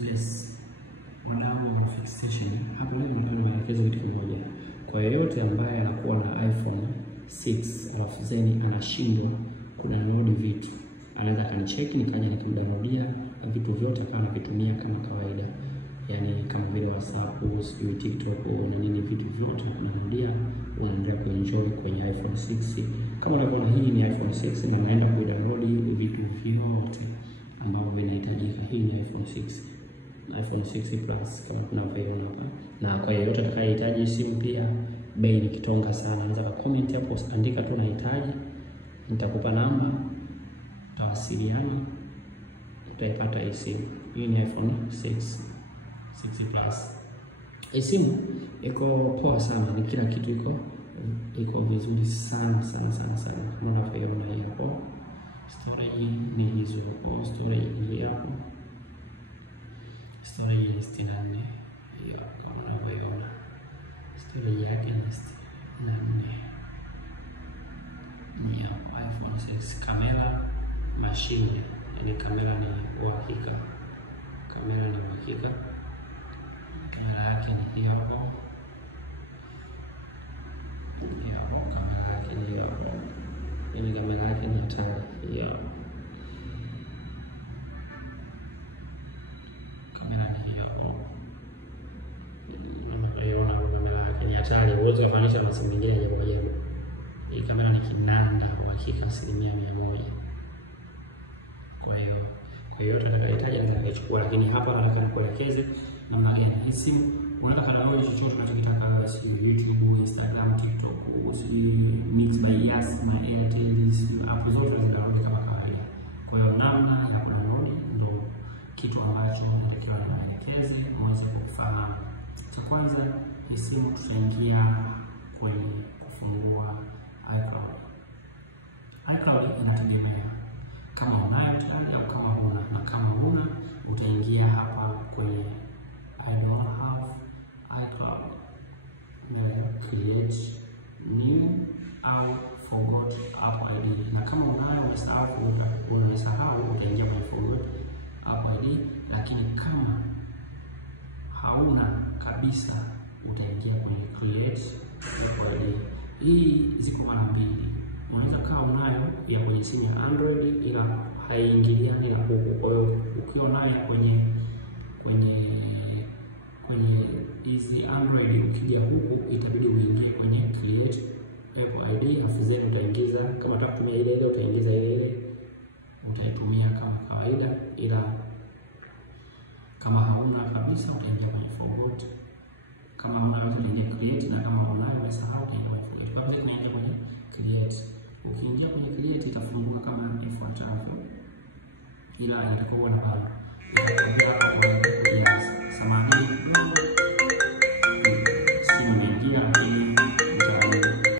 Yes, wadau wa fixation. Hapo leo ni maelekezo kitu kimoja. Kwa yeyote ambaye anakuwa na iPhone 6 alafu zeni anashindwa kudownload vitu, anaweza kanicheki nikaja nikamdownloadia vitu vyote akawa anavitumia kama kawaida. Yani kama vile WhatsApp, TikTok na nini, vitu vyote kudownloadia, unaendelea kuenjoy kwenye iPhone 6. Kama unavyoona hii ni iPhone 6 na naenda kudownload vitu vyote ambavyo vinahitajika. Hii ni iPhone 6. iPhone 6 Plus kama tunavyoona hapa. Na kwa yeyote atakayehitaji simu pia bei ni kitonga sana. Anaweza comment hapo, andika tu nahitaji. Nitakupa namba, tutawasiliana, utaipata hii simu. Hii ni iPhone 6 Plus. Hii simu iko poa sana, ni kila kitu iko vizuri sana. Unavyoona hapo. Storage ni hizo hapo, storage ni hapo. Storage ni 64. Hiyo kama unavyoona. Storage yake ni 64. Ni iPhone 6. Kamera machine, yani kamera ni uhakika. Kamera yake ni hiyo hapo. Kamera yake ni hiyo hapo. Yani kamera yake ni hatari hiyo. Kamera ni hiyo hapo. Unaiona kamera yake ni hatari. Uwezo kufanisha na simu nyingine kwa hiyo. Hii kamera ni kinanda kwa hakika 100%. Kwa hiyo tutakahitaji nitachukua, lakini hapa nataka nikuelekeze namna gani hii simu unaweza kudownload chochote unachotaka, YouTube, Instagram, TikTok, Mix by Yas, My Airtel, app zote zinadownload kama kawaida. Kwa hiyo namna ya kudownload ndio kitu ambacho natakiwa nielekeze muweze kufahamu. Cha kwanza, hii simu tutaingia kwenye kufungua iCloud. iCloud inategemea kama unayo tayari au kama huna, na kama huna utaingia hapa kwenye I don't have iCloud, create new au forgot Apple ID. Na kama unayo umesahau utaingia kwenye forgot Apple ID, lakini kama hauna kabisa utaingia kwenye create Apple ID. Hii ziko mara mbili. Unaweza kama unayo ya kwenye simu ya Android ila haiingiliani na huku. Kwa hiyo ukiwa nayo kwenye hizi Android, ukija huku itabidi uingie kwenye create Apple ID, afu zeni utaingiza kama unataka kutumia ile utaingiza ile utaitumia kama kawaida, ila kama hauna kabisa utaingia kwenye forgot. Kama unaweza kwenye create, na kama unayo umesahau utaingia kwenye forgot. Kwa hivyo tunaingia kwenye create. Ukiingia kwenye create itafunguka kama ifuatavyo, ila itakuwa na